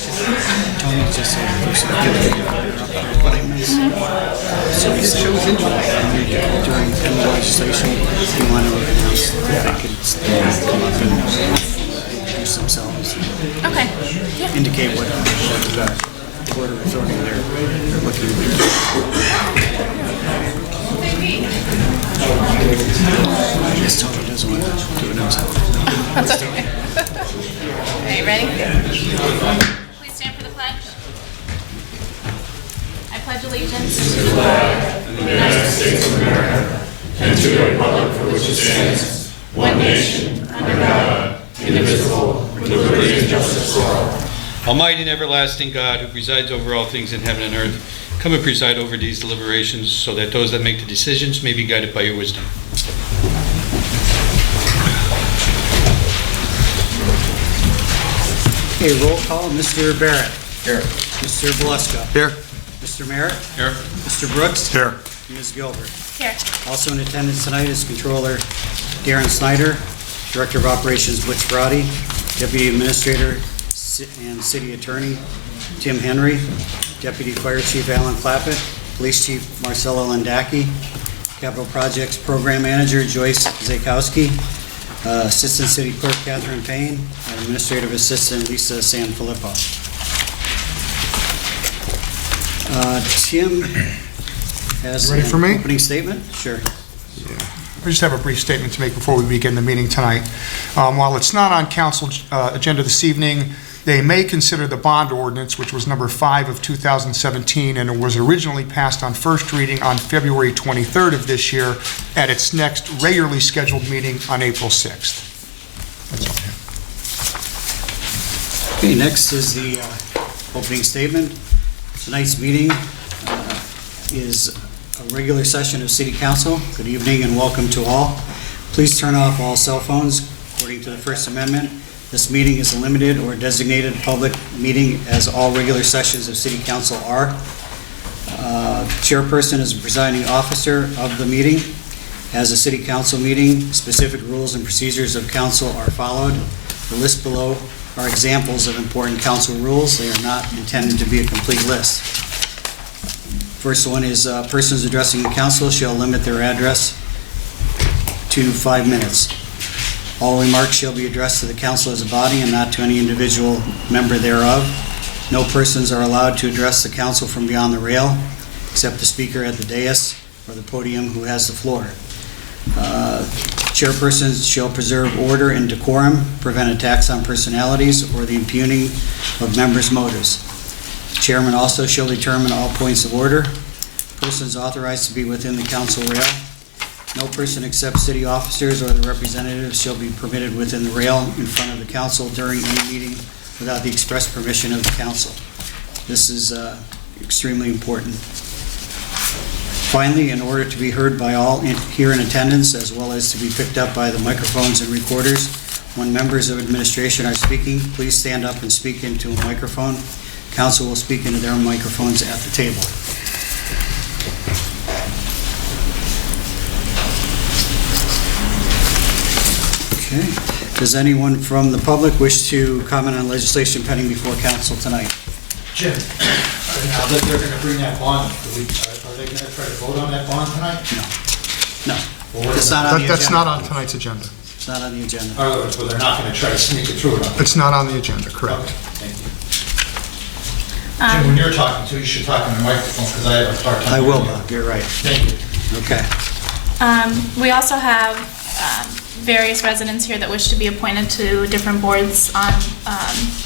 Tony just said there's some appointments. So he said during the legislation, he wanted to announce that they could come up and introduce themselves. Okay. Yeah. Indicate what Board of Authority they're looking to do. I guess Tony doesn't want to do it himself. That's okay. Are you ready? Please stand for the pledge. I pledge allegiance to the flag of the United States of America and to the republic for which it stands, one nation, under God, indivisible, with liberty and justice for all. Almighty and everlasting God, who presides over all things in heaven and earth, come and preside over these deliberations so that those that make the decisions may be guided by your wisdom. Okay, roll call. Mr. Barrett. Here. Mr. Beluska. Here. Mr. Merritt. Here. Mr. Brooks. Here. Ms. Gilbert. Here. Also in attendance tonight is Controller Darren Snyder, Director of Operations Wilkes-Barre, Deputy Administrator and City Attorney Tim Henry, Deputy Fire Chief Alan Clappett, Police Chief Marcelo Landaki, Capital Projects Program Manager Joyce Zakowski, Assistant City Clerk Catherine Payne, and Administrative Assistant Lisa Sanfilippo. Tim has Ready for me? opening statement. Sure. I just have a brief statement to make before we begin the meeting tonight. While it's not on council agenda this evening, they may consider the bond ordinance, which was number 5 of 2017, and it was originally passed on first reading on February 23rd of this year at its next regularly scheduled meeting on April 6th. That's all I have. Okay, next is the opening statement. Tonight's meeting is a regular session of City Council. Good evening and welcome to all. Please turn off all cell phones according to the First Amendment. This meeting is a limited or designated public meeting, as all regular sessions of City Council are. Chairperson is the presiding officer of the meeting. As a City Council meeting, specific rules and procedures of council are followed. The list below are examples of important council rules. They are not intended to be a complete list. First one is persons addressing the council shall limit their address to 5 minutes. All remarks shall be addressed to the council as a body and not to any individual member thereof. No persons are allowed to address the council from beyond the rail, except the speaker at the dais or the podium who has the floor. Chairpersons shall preserve order and decorum, prevent attacks on personalities, or the impugning of members' motives. Chairman also shall determine all points of order. Persons authorized to be within the council rail. No person except city officers or the representatives shall be permitted within the rail in front of the council during any meeting without the express permission of the council. This is extremely important. Finally, in order to be heard by all here in attendance, as well as to be picked up by the microphones and recorders, when members of administration are speaking, please stand up and speak into a microphone. Council will speak into their microphones at the table. Okay. Does anyone from the public wish to comment on legislation pending before council tonight? Jim, now that they're going to bring that bond, are they going to try to vote on that bond tonight? No. Well, It's not on the agenda. That's not on tonight's agenda. It's not on the agenda. In other words, well, they're not going to try to sneak it through it. It's not on the agenda, correct. Okay, thank you. Jim, when you're talking to, you should talk on the microphone because I have a hard time. I will, hearing you. Bob. You're right. Thank you. Okay. We also have various residents here that wish to be appointed to different boards on,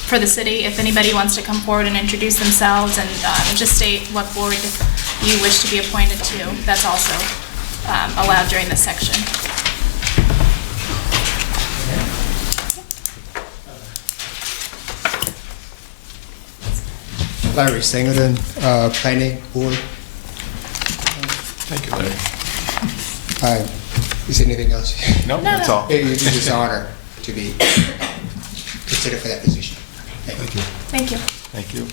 for the city. If anybody wants to come forward and introduce themselves and just state what board you wish to be appointed to, that's also allowed during this section. Larry Singleton, Planning Board. Thank you, Larry. Is there anything else? No, that's all. It is an honor to be considered for that position. Thank you. Thank you. Thank you.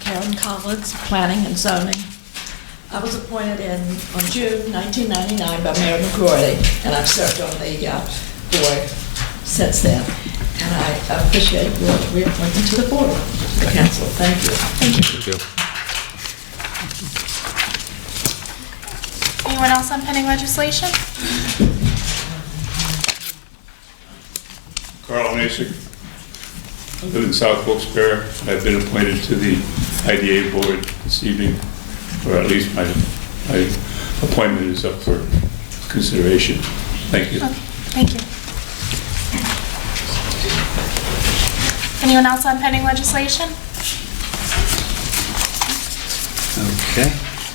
Karen Collins, Planning and Zoning. I was appointed on June 1999 by Mayor McCrory, and I've served on the board since then. And I appreciate your reappointment to the board, the council. Thank you. Thank you. Anyone else on pending legislation? Carl Masick. I live in South Wilkes-Barre. I've been appointed to the IDA board this evening, or at least my appointment is up for consideration. Thank you. Okay, thank you. Anyone else on pending legislation? Okay.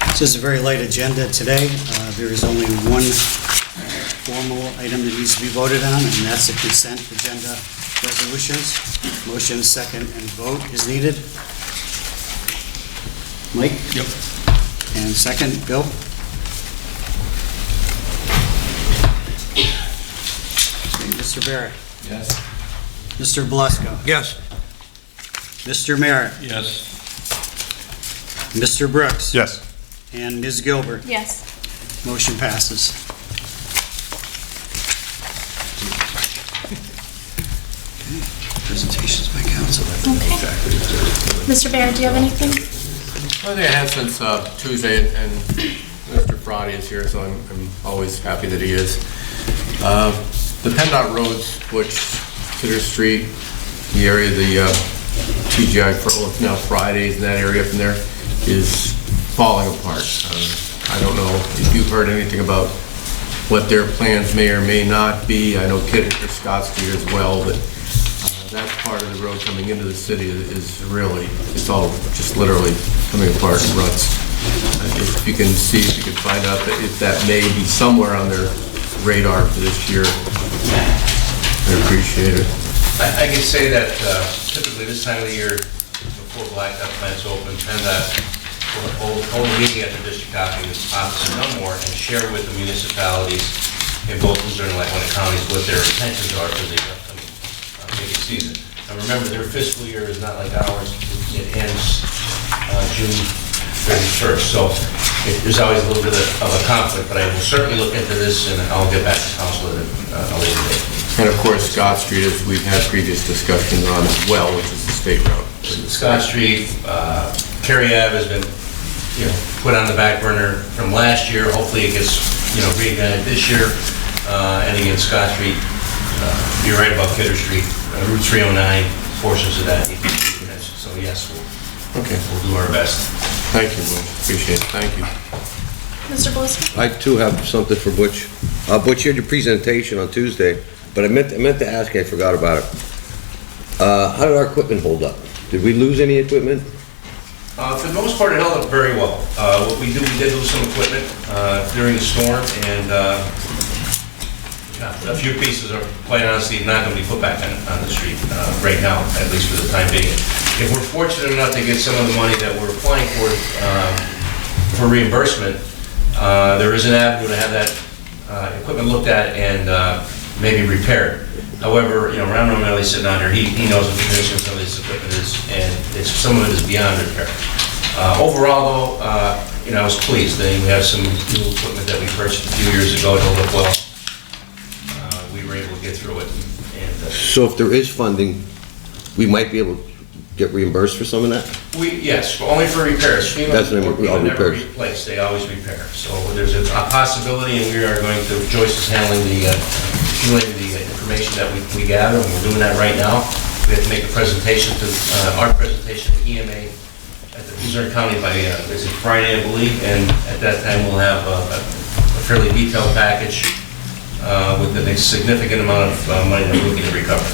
This is a very light agenda today. There is only one formal item that needs to be voted on, and that's the consent agenda resolutions. Motion, second, and vote is needed. Mike? Yep. And second, Bill? Okay, Mr. Barrett? Yes. Mr. Belusko? Yes. Mr. Merritt? Yes. Mr. Brooks? Yes. And Ms. Gilbert? Yes. Motion passes. Presentations by council. Okay. Mr. Barrett, do you have anything? Well, they have since Tuesday, and Mr. Friday is here, so I'm always happy that he is. The PennDOT roads, which Kidder Street, the area, the TGI, now Fridays, and that area up in there, is falling apart. I don't know if you've heard anything about what their plans may or may not be. I know Kidder Scott Street as well, but that part of the road coming into the city is really, it's all just literally coming apart in ruts. If you can see, if you can find out that if that may be somewhere on their radar for this year, I appreciate it. I can say that typically this time of the year, before blacktop plants open, PennDOT will hold a meeting at the district office in Dunmore and share with the municipalities in both Missouri and Lackawanna counties what their intentions are for the upcoming paving season. And remember, their fiscal year is not like ours. It ends June 31st. So there's always a little bit of a conflict, but I will certainly look into this and I'll get back to council at a later date. And of course, Scott Street, as we've had previous discussions on as well, which is the state road. Scott Street, Cary Ave has been, put on the back burner from last year. Hopefully it gets, reignited this year. And again, Scott Street, you're right about Kidder Street, Route 309, portions of that. So yes, we'll do our best. Thank you, Butch. Appreciate it. Thank you. Mr. Belusko? I too have something for Butch. Butch, you had your presentation on Tuesday, but I meant to ask you, I forgot about it. How did our equipment hold up? Did we lose any equipment? For the most part, it held up very well. What we did lose some equipment during the storm, and a few pieces are, quite honestly, not going to be put back on the street right now, at least for the time being. If we're fortunate enough to get some of the money that we're applying for reimbursement, there is an avenue to have that equipment looked at and maybe repaired. However, Ron O'Malley sitting on here, he knows what the condition of some of this equipment is, and some of it is beyond repair. Overall, though, I was pleased. We have some new equipment that we purchased a few years ago. It held up well. We were able to get through it. And, So if there is funding, we might be able to get reimbursed for some of that? Yes, only for repairs. That's what I mean, all never repairs. replace, they always repair. So there's a possibility, and we are going to, Joyce is handling the information that we gather, and we're doing that right now. We have to make a presentation our presentation to EMA at the Missouri County by, is it Friday, I believe, and at that time we'll have a fairly detailed package with a significant amount of money that we're looking to recover.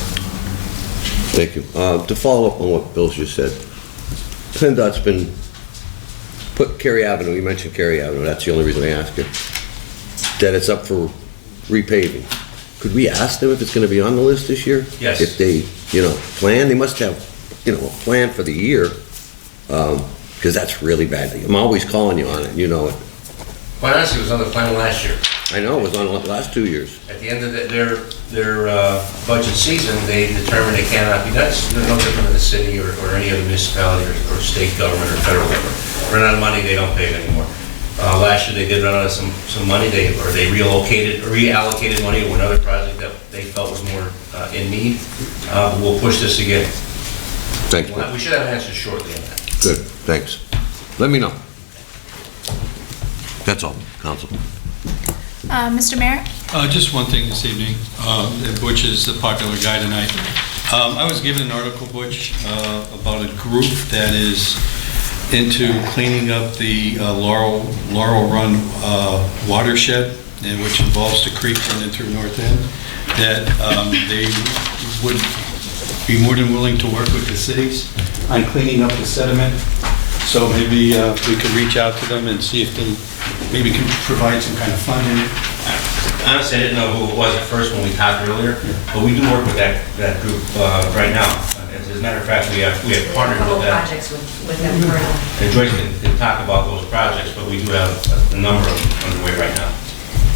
Thank you. To follow up on what Bill just said, PennDOT's been put Cary Avenue, you mentioned Cary Avenue, that's the only reason I asked you, that it's up for repaving. Could we ask them if it's going to be on the list this year? Yes. If they, plan, they must have, a plan for the year, because that's really bad. I'm always calling you on it, you know it. Quite honestly, it was on the plan last year. I know, it was on the last 2 years. At the end of their budget season, they determined it cannot be done. They're no different than the city or any other municipality or state government or federal government. Run out of money, they don't pay it anymore. Last year, they did run out of some money, they reallocated money to another project that they felt was more in need. We'll push this again. Thanks, We should have an answer shortly on that. good, thanks. Let me know. That's all, council. Mr. Mayor? Just one thing this evening, and Butch is the popular guy tonight. I was given an article, Butch, about a group that is into cleaning up the Laurel Run watershed, which involves the creek running through North End, that they would be more than willing to work with the cities on cleaning up the sediment. So maybe we could reach out to them and see if they maybe can provide some kind of funding. Honestly, I didn't know who it was at first when we talked earlier, but we do work with that group right now. As a matter of fact, we have partnered with them. Projects with them currently. And Joyce can talk about those projects, but we do have a number of them underway right now.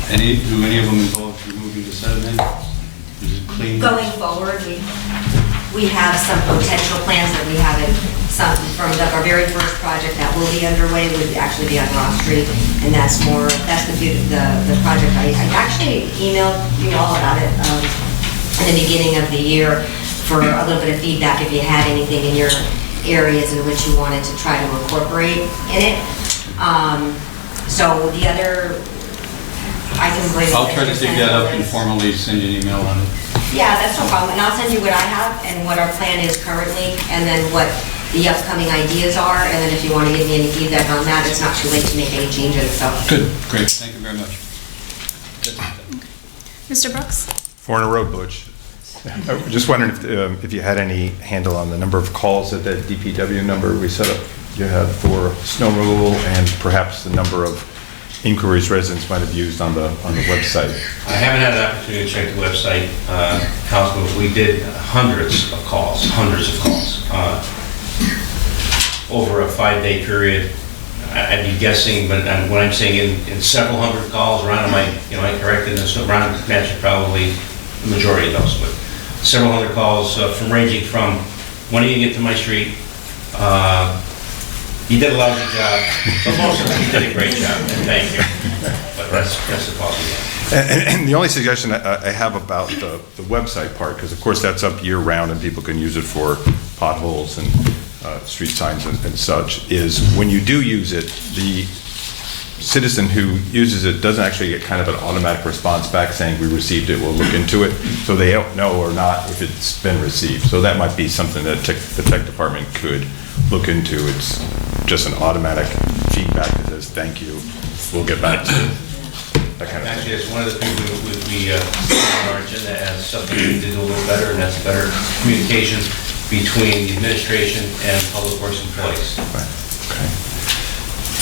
Do any of them involve removing the sediment? Is it clean? Going forward, we have some potential plans that we haven't, some from our very first project that will be underway would actually be on Ross Street, and that's the project. I actually emailed you all about it in the beginning of the year for a little bit of feedback if you had anything in your areas in which you wanted to try to incorporate in it. So the other, I can bring. I'll try to dig that up and formally send you an email on it. Yeah, that's no problem. And I'll send you what I have and what our plan is currently, and then what the upcoming ideas are. And then if you want to give me any feedback on that, it's not too late to make any changes, so. Good, great, thank you very much. Mr. Brooks? Four in a row, Butch. I was just wondering if you had any handle on the number of calls that DPW number we set up you had for snow removal, and perhaps the number of inquiries residents might have used on the website. I haven't had an opportunity to check the website, Councilman. We did hundreds of calls. Over a 5-day period. I'd be guessing, but when I'm saying in several hundred calls, Ron, am I correct in this? Ron matched probably the majority of those, but several hundred calls ranging from, when are you get to my street? You did a lousy job, but most of them, you did a great job, and thank you. But that's the call we have. And the only suggestion I have about the website part, because of course that's up year-round and people can use it for potholes and street signs and such, is when you do use it, the citizen who uses it doesn't actually get kind of an automatic response back saying, we received it, we'll look into it, so they don't know or not if it's been received. So that might be something that the tech department could look into. It's just an automatic feedback that says, thank you, we'll get back to you. That kind of Actually, thing. it's one of the things we on our agenda as something we did a little better, and that's better communication between the administration and public works employees. Right. Okay.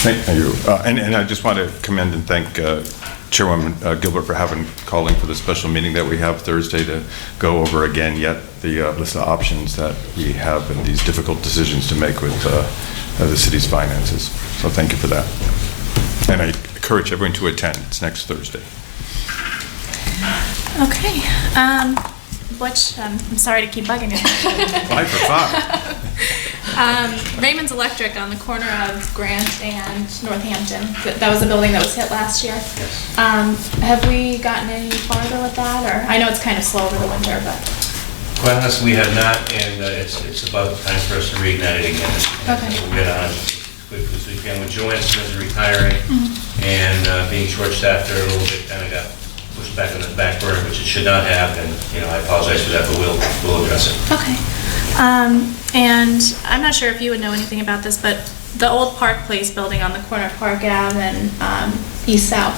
Thank you. And I just want to commend and thank Chairwoman Gilbert for calling for the special meeting that we have Thursday to go over again yet the list of options that we have and these difficult decisions to make with the city's finances. So thank you for that. And I encourage everyone to attend. It's next Thursday. Okay. Butch, I'm sorry to keep bugging you. 5 for 5. Raymond's Electric on the corner of Grant and Northampton. That was a building that was hit last year. Yes. Have we gotten any farther with that? Or I know it's kind of slow over the winter, but. Quite honestly, we have not, and it's about time for us to reignite it again. Okay. We'll get on as quickly as we can. With Joanne Smith retiring and being short-staffed there a little bit, kind of got pushed back on the back burner, which it should not have, and I apologize for that, but we'll address it. Okay. And I'm not sure if you would know anything about this, but the old Park Place building on the corner of Park Ave and East South.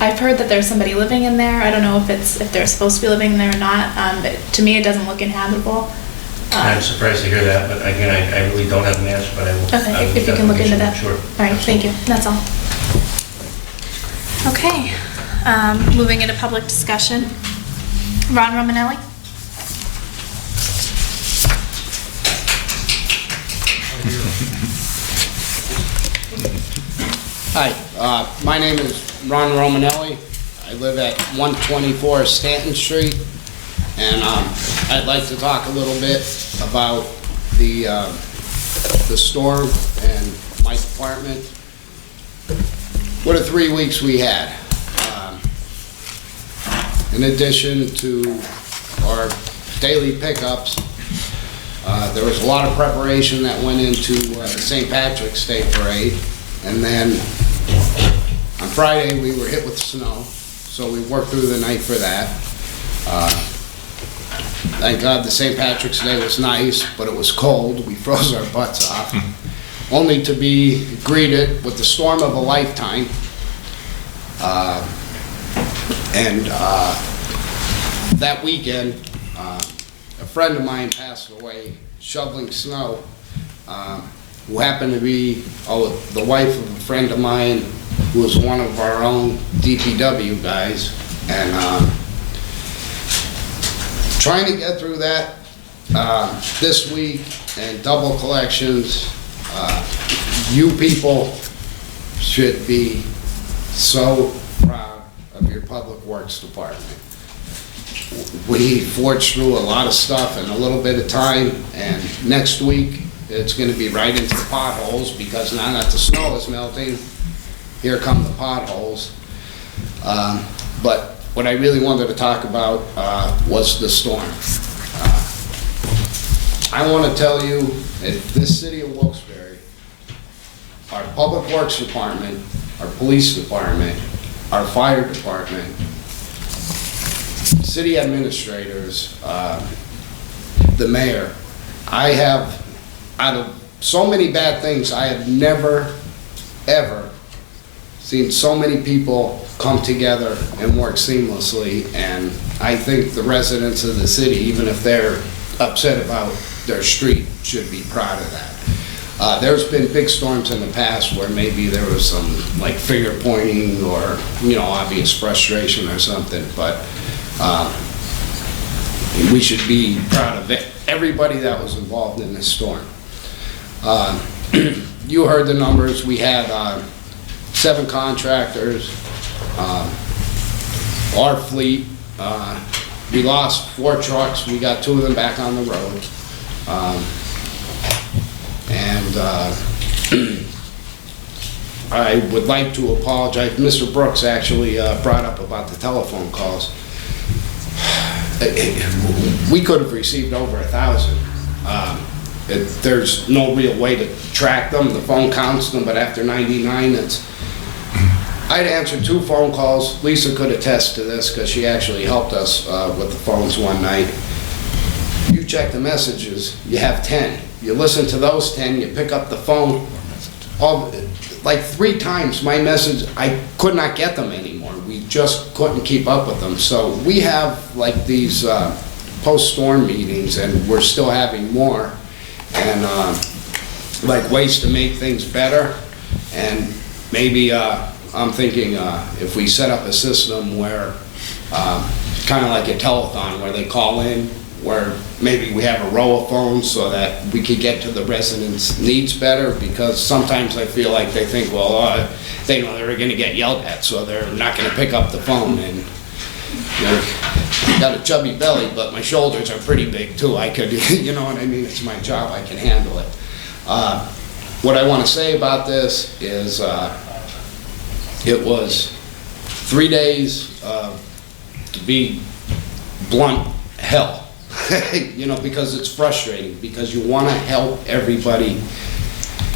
I've heard that there's somebody living in there. I don't know if they're supposed to be living there or not. But to me, it doesn't look inhabitable. I'm surprised to hear that, but again, I really don't have an answer, but I will. Okay, if you can look into that. Sure. All right, thank you. That's all. Okay, moving into public discussion. Ron Romanelli? Hi, my name is Ron Romanelli. I live at 124 Stanton Street, and I'd like to talk a little bit about the storm and my department. what are 3 weeks we had. In addition to our daily pickups, there was a lot of preparation that went into the St. Patrick's Day Parade. And then on Friday, we were hit with snow, so we worked through the night for that. Thank God the St. Patrick's Day was nice, but it was cold. We froze our butts off, only to be greeted with the storm of a lifetime. That weekend, a friend of mine passed away shoveling snow, who happened to be the wife of a friend of mine who was one of our own DPW guys. And trying to get through that this week and double collections, you people should be so proud of your Public Works Department. We forged through a lot of stuff in a little bit of time, and next week it's going to be right into the potholes, because now that the snow is melting, here come the potholes. But what I really wanted to talk about was the storm. I want to tell you, in this city of Wilkes-Barre, our Public Works Department, our Police Department, our Fire Department, city administrators, the mayor, I have, out of so many bad things, I have never, ever seen so many people come together and work seamlessly. And I think the residents of the city, even if they're upset about their street, should be proud of that. There's been big storms in the past where maybe there was some like finger pointing or, obvious frustration or something, but we should be proud of everybody that was involved in this storm. You heard the numbers. We had 7 contractors. Our fleet, we lost 4 trucks. We got 2 of them back on the road. I would like to apologize. Mr. Brooks actually brought up about the telephone calls. We could have received over 1,000. There's no real way to track them. The phone counts them, but after 99, I'd answered 2 phone calls. Lisa could attest to this because she actually helped us with the phones one night. You check the messages, you have 10. You listen to those 10, you pick up the phone. Like 3 times my message, I could not get them anymore. We just couldn't keep up with them. So we have like these post-storm meetings, and we're still having more, and like ways to make things better. And maybe I'm thinking if we set up a system where, kind of like a telethon, where they call in, where maybe we have a row of phones so that we could get to the residents' needs better, because sometimes I feel like they think, well, they know they're going to get yelled at, so they're not going to pick up the phone. And I got a chubby belly, but my shoulders are pretty big too. I could, you know what I mean? It's my job. I can handle it. What I want to say about this is it was 3 days to be blunt, hell. Because it's frustrating, because you want to help everybody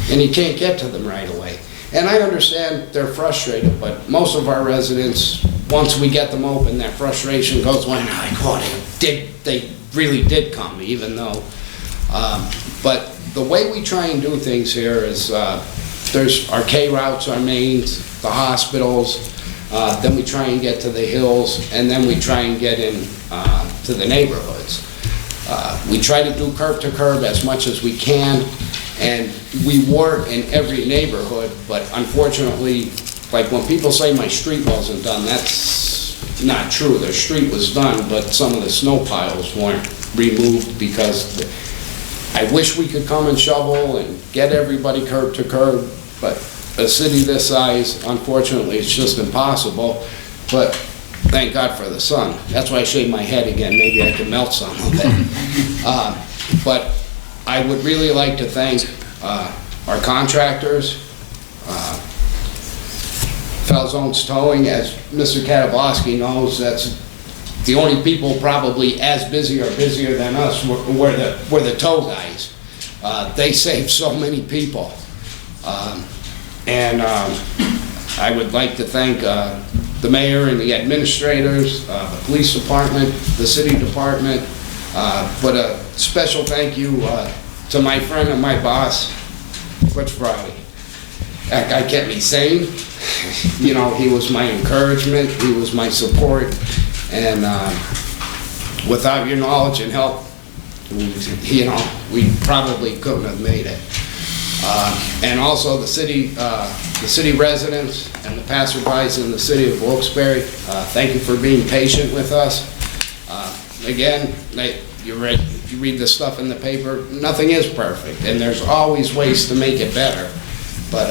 and you can't get to them right away. And I understand they're frustrated, but most of our residents, once we get them open, that frustration goes away. Like, oh, they really did come, even though. But the way we try and do things here is there's our K routes, our mains, the hospitals, then we try and get to the hills, and then we try and get in to the neighborhoods. We try to do curb to curb as much as we can, and we work in every neighborhood, but unfortunately, like when people say my street wasn't done, that's not true. The street was done, but some of the snow piles weren't removed, because I wish we could come and shovel and get everybody curb to curb, but a city this size, unfortunately, it's just impossible. But thank God for the sun. That's why I shaved my head again. Maybe I can melt some of it. But I would really like to thank our contractors, Falzone's Towing. As Mr. Katavosky knows, that's the only people probably as busy or busier than us were the tow guys. They saved so many people. I would like to thank the mayor and the administrators, the police department, the city department, but a special thank you to my friend and my boss, Wilkes-Barre. That guy kept me sane. You know, he was my encouragement, he was my support, and without your knowledge and help, you know, we probably couldn't have made it. And also the city residents and the passerbys in the city of Wilkes-Barre, thank you for being patient with us. Again, you read the stuff in the paper, nothing is perfect, and there's always ways to make it better. But,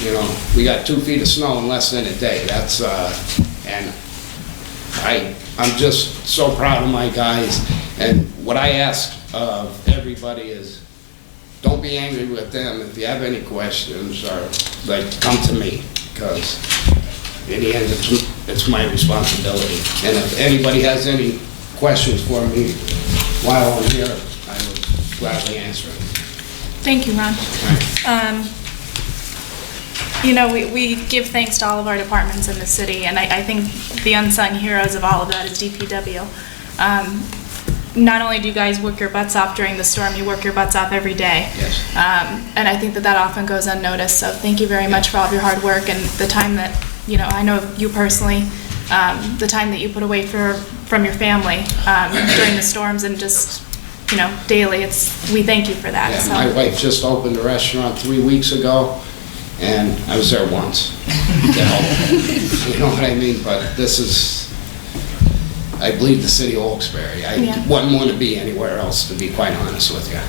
you know, we got 2 feet of snow in less than a day. That's, and I'm just so proud of my guys. And what I ask of everybody is, don't be angry with them. If you have any questions, or like, come to me, because in the end, it's my responsibility. And if anybody has any questions for me while I'm here, I will gladly answer them. Thank you, Ron. You know, we give thanks to all of our departments in the city, and I think the unsung heroes of all of that is DPW. Not only do you guys work your butts off during the storm, you work your butts off every day. Yes. And I think that often goes unnoticed, so thank you very much for all of your hard work and the time that, you know, I know you personally, the time that you put away from your family during the storms and just, you know, daily. We thank you for that. Yeah, so. my wife just opened a restaurant 3 weeks ago, and I was there once to help. You know what I mean? But this is, I believe, the city of Wilkes-Barre. I wouldn't want to be anywhere else, to be quite honest with you.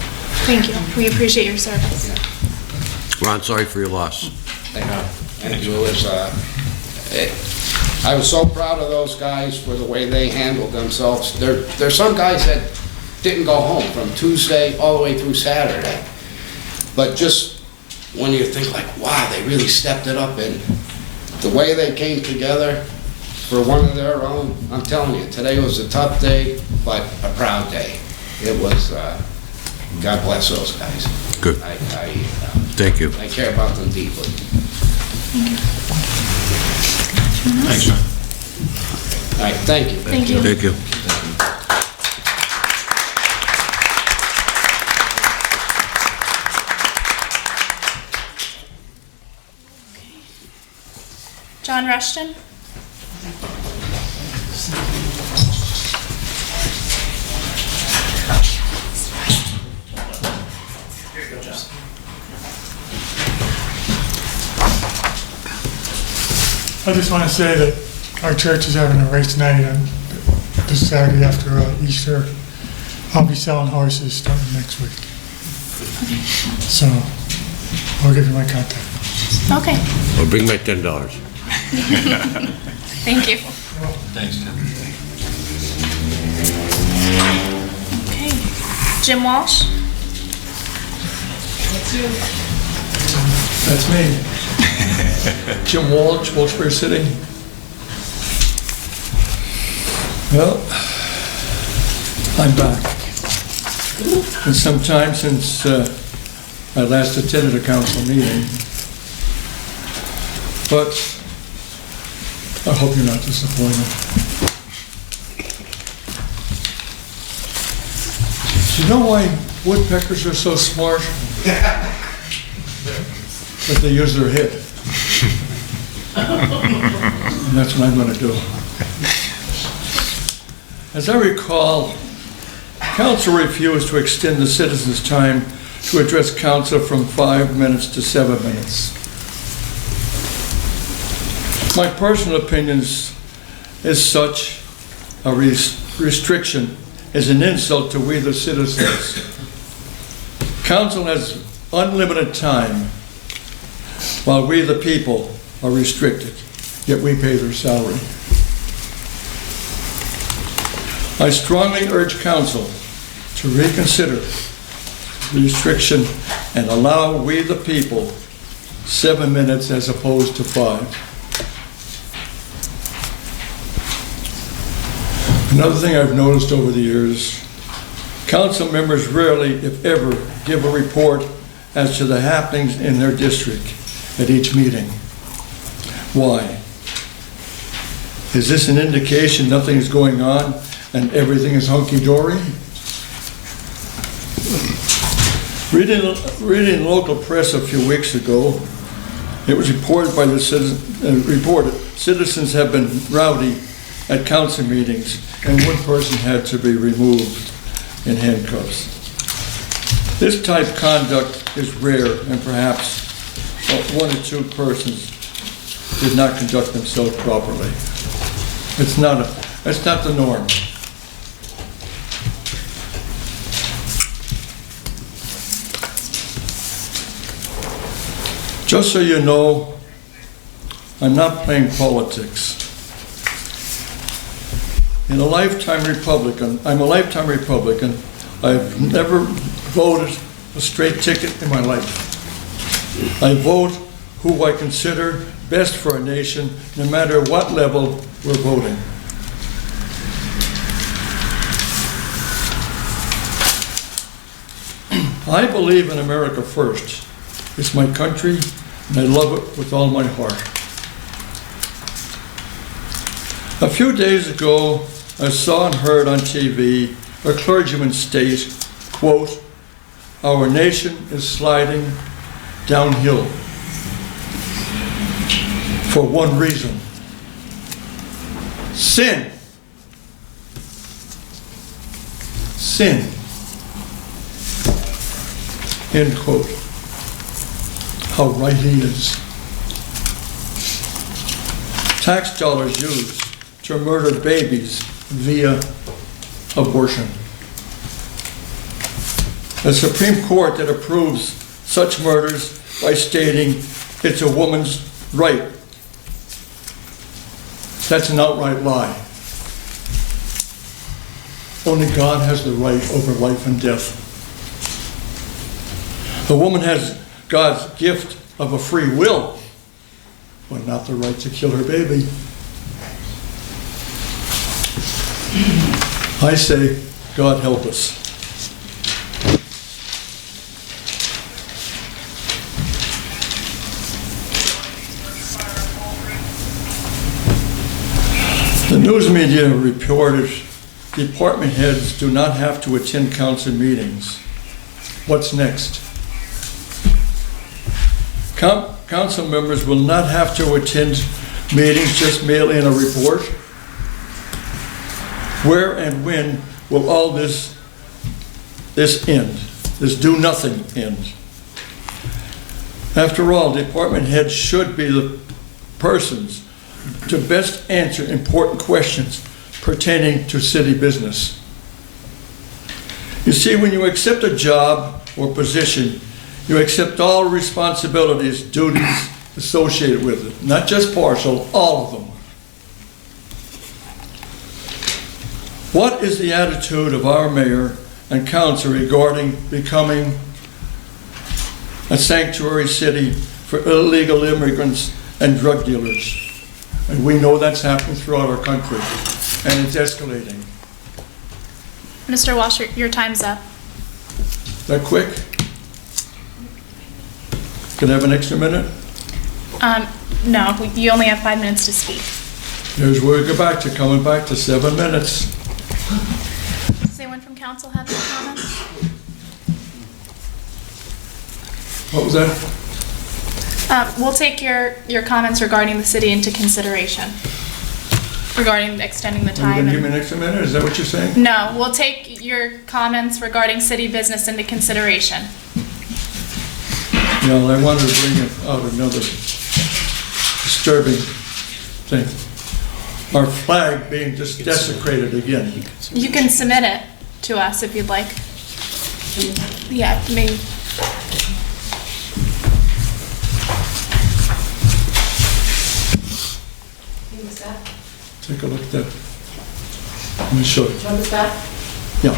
Thank you. We appreciate your service. Yeah. Ron, sorry for your loss. Thank you. It was, I was so proud of those guys for the way they handled themselves. There's some guys that didn't go home from Tuesday all the way through Saturday. But just when you think like, wow, they really stepped it up, and the way they came together for one of their own, I'm telling you, today was a tough day, but a proud day. It was, God bless those guys. Good. Thank you. I care about them deeply. Thanks, John. All right, thank you. Thank you. Thank you. John Rushton? I just want to say that our church is having a race night on this Saturday after Easter. I'll be selling horses starting next week. So I'll give you my contact. Okay. I'll bring my $10. Thank you. Thanks, Tim. Okay. Jim Walsh? That's me. Jim Walsh, Wilkes-Barre City. Well, I'm back. It's been some time since I last attended a council meeting, but I hope you're not disappointed. Do you know why woodpeckers are so smart? That they use their head. And that's what I'm going to do. As I recall, council refused to extend the citizens' time to address council from 5 minutes to 7 minutes. My personal opinions is such a restriction is an insult to we the citizens. Council has unlimited time while we the people are restricted, yet we pay their salary. I strongly urge council to reconsider the restriction and allow we the people 7 minutes as opposed to 5. Another thing I've noticed over the years, council members rarely, if ever, give a report as to the happenings in their district at each meeting. Why? Is this an indication nothing is going on and everything is hunky-dory? Reading the local press a few weeks ago, it was reported by the citizens have been rowdy at council meetings, and one person had to be removed in handcuffs. This type of conduct is rare, and perhaps one or two persons did not conduct themselves properly. It's not the norm. Just so you know, I'm not playing politics. I'm a lifetime Republican. I've never voted a straight ticket in my life. I vote who I consider best for our nation, no matter what level we're voting. I believe in America first. It's my country, and I love it with all my heart. A few days ago, I saw and heard on TV a clergyman state, quote, "Our nation is sliding downhill for one reason: sin. Sin." End quote. How right he is. Tax dollars used to murder babies via abortion. A Supreme Court that approves such murders by stating it's a woman's right. That's an outright lie. Only God has the right over life and death. The woman has God's gift of a free will, but not the right to kill her baby. I say, God help us. The news media reported department heads do not have to attend council meetings. What's next? Council members will not have to attend meetings, just mail in a report. Where and when will all this end? This do nothing end? After all, department heads should be the persons to best answer important questions pertaining to city business. You see, when you accept a job or position, you accept all responsibilities, duties associated with it, not just partial, all of them. What is the attitude of our mayor and council regarding becoming a sanctuary city for illegal immigrants and drug dealers? And we know that's happening throughout our country, and it's escalating. Mr. Walsh, your time's up. Is that quick? Can I have an extra minute? No, you only have 5 minutes to speak. Here's where we go back to, coming back to 7 minutes. Does anyone from council have any comments? What was that? We'll take your comments regarding the city into consideration, regarding extending the Are you time. going to give me an extra minute? Is that what you're saying? No, we'll take your comments regarding city business into consideration. No, I wanted to bring out another disturbing thing. Our flag being just desecrated again. You can submit it to us if you'd like. Yeah, maybe. Take a look at that. Let me show you. Yeah.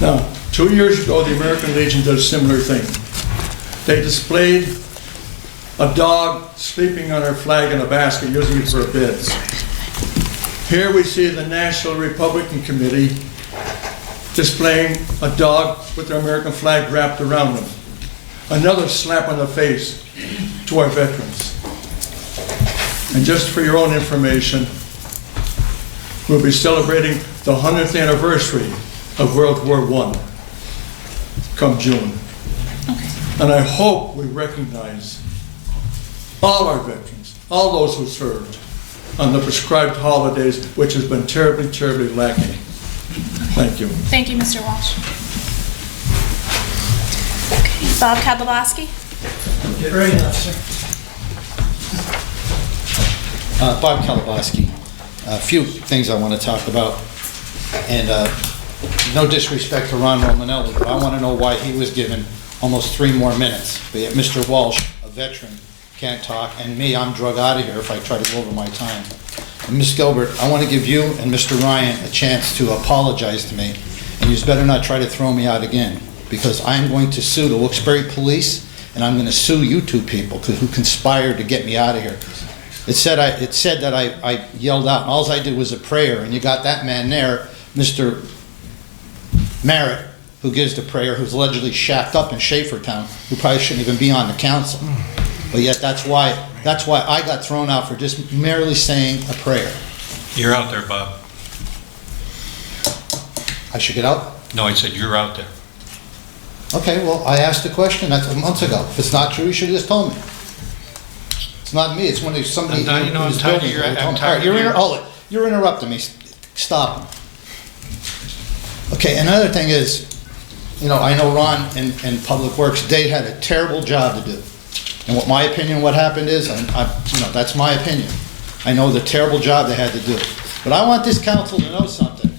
Now, 2 years ago, the American Legion did a similar thing. They displayed a dog sleeping on our flag in a basket, usually for bids. Here we see the National Republican Committee displaying a dog with the American flag wrapped around them. Another slap on the face to our veterans. And just for your own information, we'll be celebrating the 100th anniversary of World War I come June. And I hope we recognize all our veterans, all those who served on the prescribed holidays, which has been terribly, terribly lacking. Thank you. Thank you, Mr. Walsh. Okay, Bob Kabalowski. Get ready now, sir. Bob Kalabowski. A few things I want to talk about, and no disrespect to Ron Romanelli, but I want to know why he was given almost 3 more minutes. But yet Mr. Walsh, a veteran, can't talk, and me, I'm drug out of here if I try to go over my time. And Ms. Gilbert, I want to give you and Mr. Ryan a chance to apologize to me, and you better not try to throw me out again, because I'm going to sue the Wilkes-Barre police, and I'm going to sue you 2 people who conspired to get me out of here. It said that I yelled out, and all I did was a prayer, and you got that man there, Mr. Merritt, who gives the prayer, who's allegedly shacked up in Schaefertown, who probably shouldn't even be on the council. But yet that's why I got thrown out for just merely saying a prayer. You're out there, Bob. I should get out? No, I said you're out there. Okay, well, I asked the question months ago. If it's not true, you should have just told me. It's not me, it's when there's somebody Now you know I'm who's tired of building your- it. I'm All tired right, of your- hold it. You're interrupting me. Stop. Okay, another thing is, you know, I know Ron and Public Works, they had a terrible job to do. And what my opinion, what happened is, you know, that's my opinion. I know the terrible job they had to do. But I want this council to know something.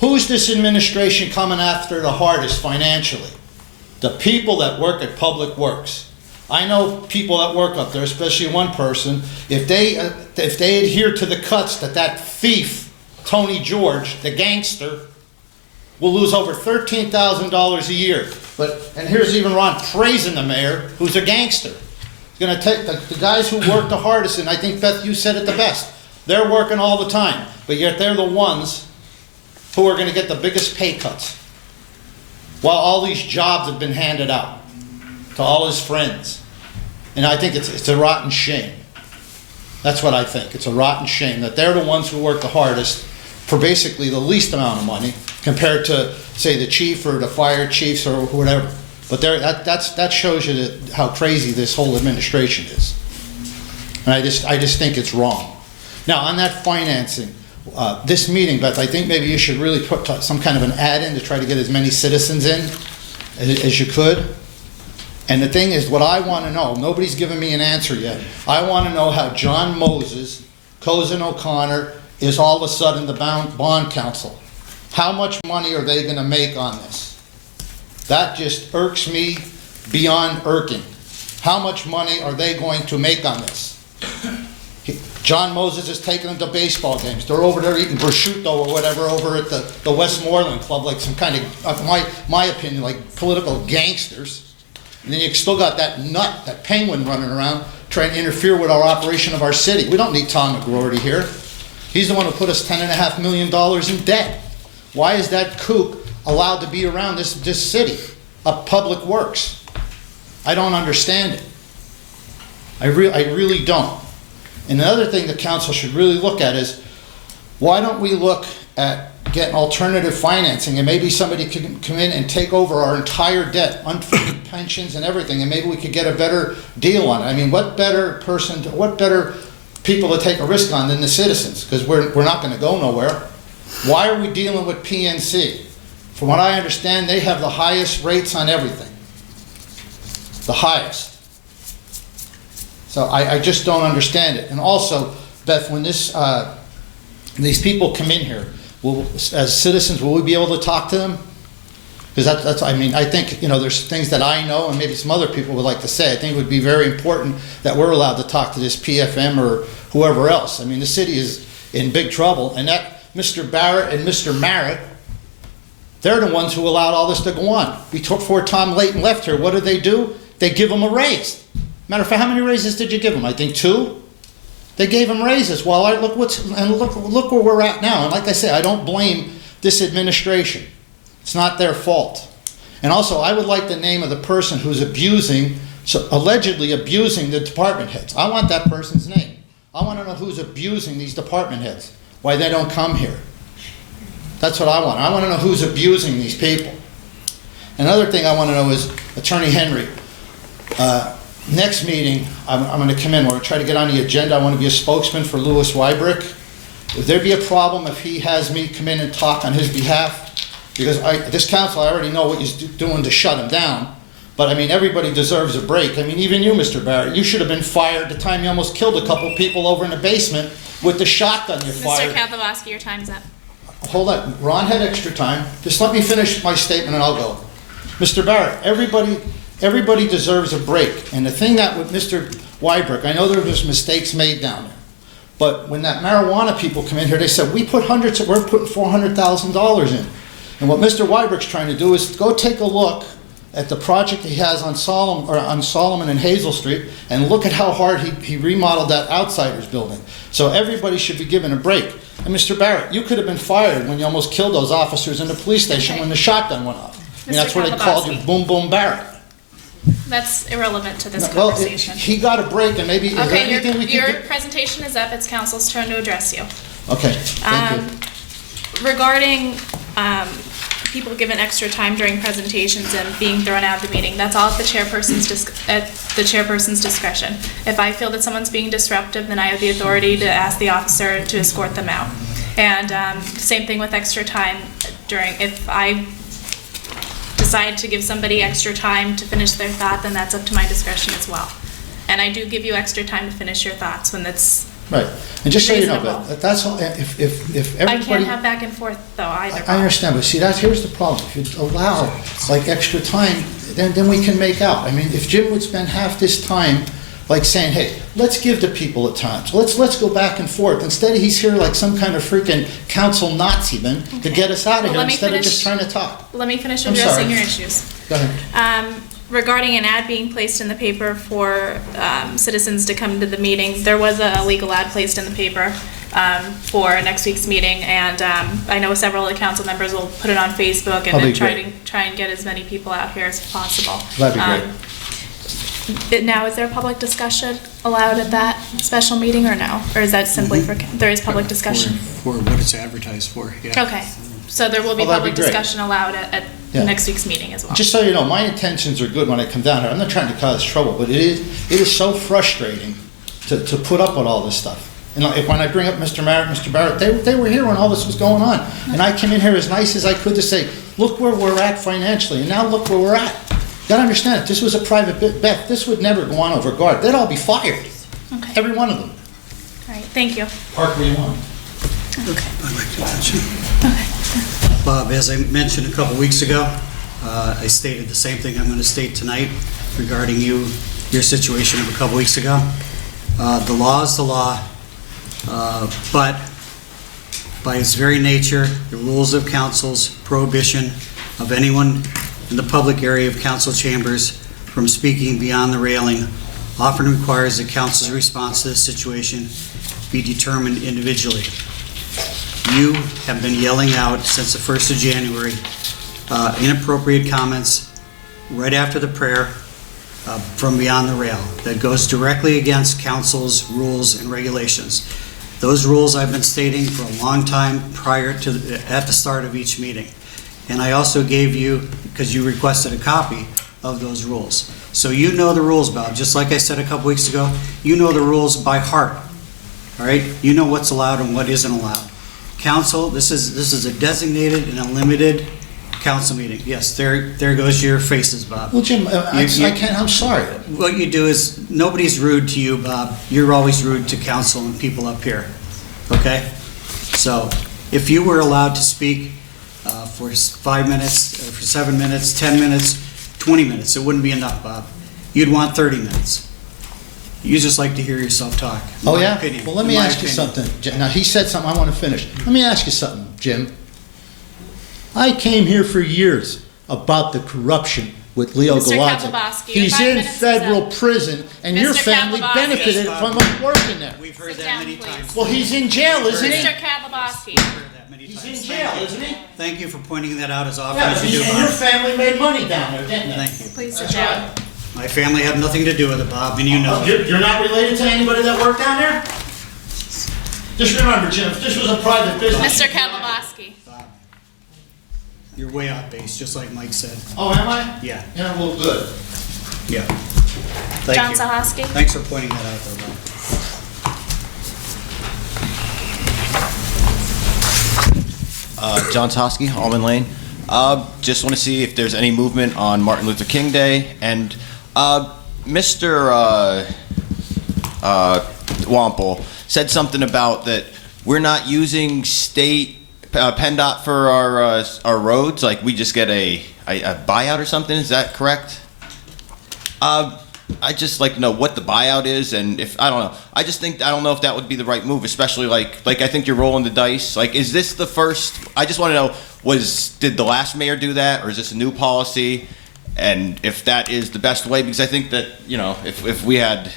Who's this administration coming after the hardest financially? The people that work at Public Works. I know people that work up there, especially one person, if they adhere to the cuts that thief, Tony George, the gangster, will lose over $13,000 a year. And here's even Ron praising the mayor, who's a gangster. He's gonna take the guys who work the hardest, and I think, Beth, you said it the best. They're working all the time, but yet they're the ones who are gonna get the biggest pay cuts, while all these jobs have been handed out to all his friends. And I think it's a rotten shame. That's what I think. It's a rotten shame that they're the ones who work the hardest for basically the least amount of money compared to, say, the chief or the fire chiefs or whatever. But that shows you how crazy this whole administration is. And I just think it's wrong. Now, on that financing, this meeting, Beth, I think maybe you should really put some kind of an ad in to try to get as many citizens in as you could. And the thing is, what I want to know, nobody's given me an answer yet. I want to know how John Moses, Cozen O'Connor, is all of a sudden the bond counsel. How much money are they going to make on this? That just irks me beyond irking. How much money are they going to make on this? John Moses is taking them to baseball games. They're over there eating prosciutto or whatever over at the Westmoreland Club, like some kind of, my opinion, like political gangsters. And then you still got that nut, that penguin running around trying to interfere with our operation of our city. We don't need Tom McGroarty here. He's the one who put us $10.5 million in debt. Why is that kook allowed to be around this city of Public Works? I don't understand it. I really don't. And the other thing the council should really look at is, why don't we look at getting alternative financing, and maybe somebody could come in and take over our entire debt, unfunded pensions and everything, and maybe we could get a better deal on it. I mean, what better people to take a risk on than the citizens? Because we're not going to go nowhere. Why are we dealing with PNC? From what I understand, they have the highest rates on everything. The highest. So I just don't understand it. And also, Beth, when these people come in here, as citizens, will we be able to talk to them? Because that's, I mean, I think, you know, there's things that I know and maybe some other people would like to say. I think it would be very important that we're allowed to talk to this PFM or whoever else. I mean, the city is in big trouble, and that Mr. Barrett and Mr. Merritt, they're the ones who allowed all this to go on. Before Tom Layton left here, what did they do? they give them a raise. Matter of fact, how many raises did you give them? I think 2. They gave them raises. Well, look where we're at now. And like I say, I don't blame this administration. It's not their fault. And also, I would like the name of the person who's allegedly abusing the department heads. I want that person's name. I want to know who's abusing these department heads, why they don't come here. That's what I want. I want to know who's abusing these people. Another thing I want to know is, Attorney Henry, next meeting, I'm going to come in. We're going to try to get on the agenda. I want to be a spokesman for Louis Wybrick. Would there be a problem if he has me come in and talk on his behalf? Because this council, I already know what he's doing to shut him down. But I mean, everybody deserves a break. I mean, even you, Mr. Barrett, you should have been fired the time you almost killed a couple people over in the basement with the shotgun you fired. Mr. Kathlowski, your time's up. Hold on. Ron had extra time. Just let me finish my statement and I'll go. Mr. Barrett, everybody deserves a break. And the thing that with Mr. Wybrick, I know there was mistakes made down there. But when that marijuana people come in here, they said, we're putting $400,000 in. And what Mr. Wybrick's trying to do is go take a look at the project he has on Solomon and Hazel Street, and look at how hard he remodeled that Outsiders building. So everybody should be given a break. And Mr. Barrett, you could have been fired when you almost killed those officers in the police station when the shotgun went off. I mean, that's where they called you Boom Boom Barrett. That's irrelevant to this Well, conversation. he got a break, and maybe, is there Okay, anything we can do? your presentation is up. It's council's turn to address you. Okay, thank you. Regarding people given extra time during presentations and being thrown out of the meeting, that's all at the chairperson's discretion. If I feel that someone's being disruptive, then I have the authority to ask the officer to escort them out. And same thing with extra time if I decide to give somebody extra time to finish their thought, then that's up to my discretion as well. And I do give you extra time to finish your thoughts when that's Right, and just so you know, reasonable. but that's all, if everybody. I can't have back and forth though either. I understand, but see, here's the problem. If you allow like extra time, then we can make out. I mean, if Jim would spend half this time like saying, hey, let's give the people a time. So let's go back and forth. Instead, he's here like some kind of freaking council Nazi-man to get us out of here instead of just trying to talk. Let me finish I'm addressing sorry. your issues. Go ahead. Regarding an ad being placed in the paper for citizens to come to the meeting, there was a legal ad placed in the paper for next week's meeting, and I know several of the council members will put it on Facebook and then try and get as many people out here as possible. That'd be great. Now, is there public discussion allowed at that special meeting or no? Or is that simply there is public discussion? For what it's advertised for, yeah. Okay, so there will be Well, that'd public be great. discussion allowed at Yeah. next week's meeting as well. Just so you know, my intentions are good when I come down here. I'm not trying to cause trouble, but it is so frustrating to put up with all this stuff. And when I bring up Mr. Barrett, they were here when all this was going on. And I came in here as nice as I could to say, look where we're at financially, and now look where we're at. You gotta understand, if this was a private bet, this would never go on over guard. They'd all be fired. Okay. Every one of them. All right, thank you. Park where you want. Okay. I'd like to mention. Bob, as I mentioned a couple weeks ago, I stated the same thing I'm going to state tonight regarding your situation of a couple weeks ago. The law is the law, but by its very nature, the rules of council's prohibition of anyone in the public area of council chambers from speaking beyond the railing often requires that council's response to this situation be determined individually. You have been yelling out since the 1st of January inappropriate comments right after the prayer from beyond the rail that goes directly against council's rules and regulations. Those rules I've been stating for a long time at the start of each meeting. And I also gave you, because you requested a copy of those rules. So you know the rules, Bob. Just like I said a couple weeks ago, you know the rules by heart. All right? You know what's allowed and what isn't allowed. Council, this is a designated and a limited council meeting. Yes, there goes your faces, Bob. Well, Jim, I can't, I'm sorry. What you do is, nobody's rude to you, Bob. You're always rude to council and people up here, okay? So, if you were allowed to speak for 5 minutes, for 7 minutes, 10 minutes, 20 minutes, it wouldn't be enough, Bob. You'd want 30 minutes. You just like to hear yourself talk. Oh, yeah? Opinion. Well, let me ask you something. Now, he said something, I want to finish. Let me ask you something, Jim. I came here for years about the corruption with Leo Mr. Galazzi. Kaplowski, your He's 5 in minutes is federal up. prison, and your Mr. family Kaplowski. benefited Yes, from Bob. him working there. We've heard Sit that down, many please. times. Well, he's in jail, isn't he? Mr. Kaplowski. That many He's times. in jail, isn't he? Thank you for pointing that out as often Yeah, as but you do, and your Bob. family made money down there, didn't they? Thank you. Please sit That's down. right. My family had nothing to do with it, Bob, and you know it. You're not related to anybody that worked down there? Just remember, Jim, if this was a private business. Mr. Kaplowski. You're way off base, just like Mike said. Oh, am I? Yeah, Yeah, well, good. yeah. Thank John you. Sahoski. Thanks for pointing that out, though, Bob. John Tosky, Almond Lane. Just want to see if there's any movement on Martin Luther King Day. And Mr. Wampel said something about that we're not using state PennDOT for our roads. Like we just get a buyout or something. Is that correct? I just like to know what the buyout is, and if I don't know. I don't know if that would be the right move, especially like I think you're rolling the dice. Like, is this the first? I just want to know: did the last mayor do that, or is this a new policy? And if that is the best way, because I think that if we had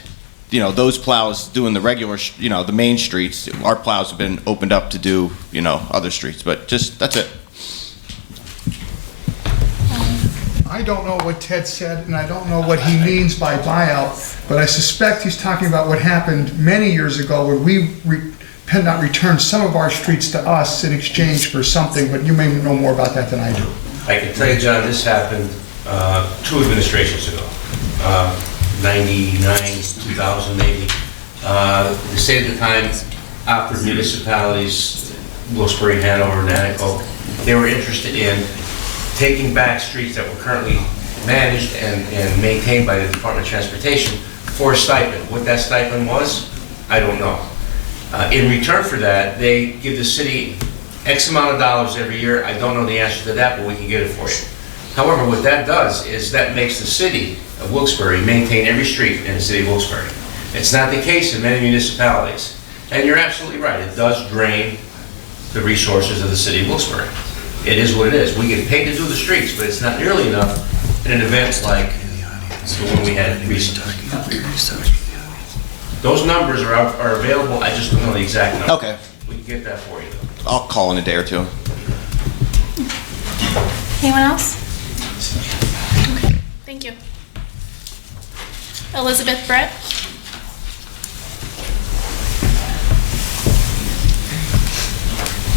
those plows doing the regular the main streets, our plows have been opened up to do other streets. But just that's it. I don't know what Ted said, and I don't know what he means by buyout, but I suspect he's talking about what happened many years ago when PennDOT returned some of our streets to us in exchange for something, but you may know more about that than I do. I can tell you, John, this happened 2 administrations ago, 99, 2000 maybe. The state at the time offered municipalities, Wilkes-Barre, Hanover, and Natico, they were interested in taking back streets that were currently managed and maintained by the Department of Transportation for a stipend. What that stipend was, I don't know. In return for that, they give the city X amount of dollars every year. I don't know the answer to that, but we can get it for you. However, what that does is that makes the city of Wilkes-Barre maintain every street in the city of Wilkes-Barre. It's not the case in many municipalities. And you're absolutely right, it does drain the resources of the city of Wilkes-Barre. It is what it is. We get paid to do the streets, but it's not nearly enough in an event like the one we had recently. Those numbers are available, I just don't know the exact number. Okay. We can get that for you. I'll call in a day or two. Anyone else? Okay, thank you. Elizabeth Brett.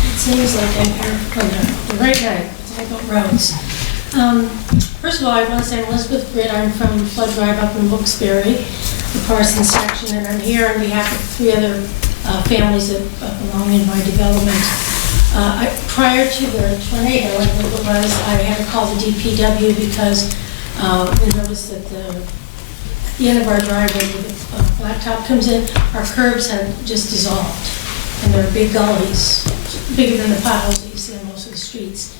It seems like I'm here from the right guy, talking about roads. First of all, I want to say I'm Elizabeth Britt. I'm from Flood Drive up in Wilkes-Barre, the Parsons section, and I'm here on behalf of 3 other families that belong in my development. Prior to the tornado, I believe it was, I had to call the DPW because we noticed that the end of our driveway where the blacktop comes in, our curbs had just dissolved. And there are big gullies, bigger than the potholes that you see on most of the streets.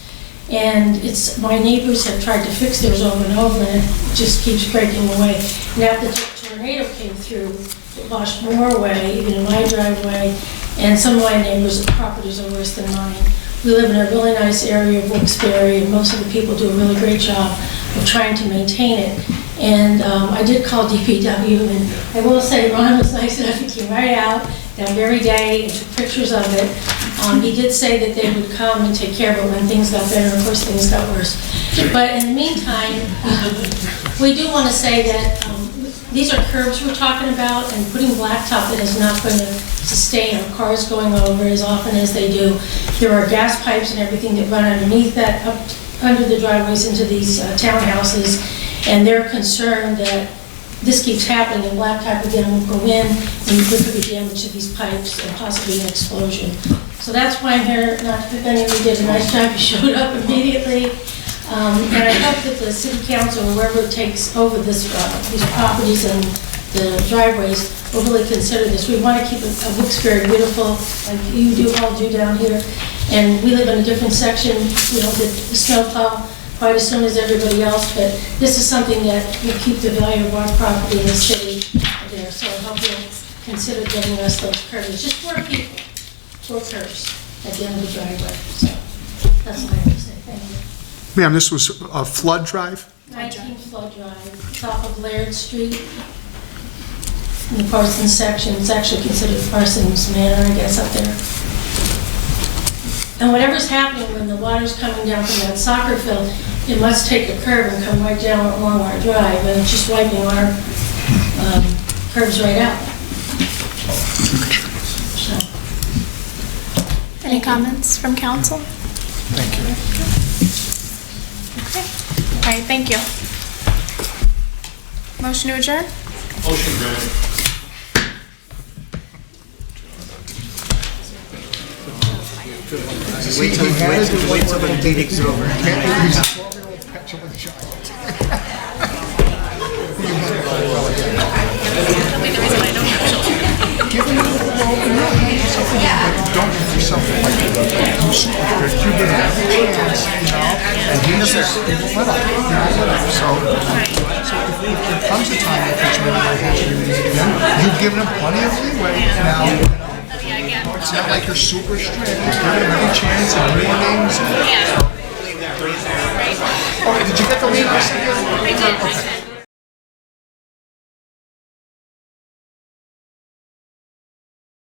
And my neighbors have tried to fix theirs over and over, and it just keeps breaking away. And after the tornado came through, it washed more away, even in my driveway, and some of my neighbors' properties are worse than mine. We live in a really nice area of Wilkes-Barre, and most of the people do a really great job of trying to maintain it. And I did call DPW, and I will say Ron was nice enough, he came right out that very day and took pictures of it. He did say that they would come and take care of it when things got better, and of course things got worse. But in the meantime, we do want to say that these are curbs we're talking about, and putting blacktop that is not going to sustain our cars going over as often as they do. There are gas pipes and everything that run underneath that, up under the driveways into these townhouses, and they're concerned that this keeps happening and blacktop again will go in and there could be damage to these pipes and possibly an explosion. So that's why I'm here, not to pick on you, did a nice job, you showed up immediately. And I hope that the city council, or whoever takes over these properties and the driveways, will really consider this. We want to keep Wilkes-Barre beautiful, like you all do down here. And we live in a different section. We don't get the snowplow quite as soon as everybody else, but this is something that will keep the value of our property in the city there. So I hope you'll consider giving us those curbs. Just 4 people, 4 curbs at the end of the driveway. So that's what I have to say. Thank you. Ma'am, this was a Flood Drive? 19 Flood Drive, top of Laird Street. In the Parsons section, it's actually considered Parsons Manor, I guess, up there. And whatever's happening when the water's coming down from that soccer field, it must take a curve and come right down along our drive, and it's just wiping our curves right out. So. Any comments from council? Thank you. Okay. All right, thank you. Motion to adjourn? Motion granted. Wait till the meeting's over. Don't give yourself like you super strict. You get every chance, and he's just, he won't let up. He won't let up. So if there comes a time that it's really going to happen again, you've given him plenty of leeway. Now, it's not like you're super strict. You're giving him every chance and warnings and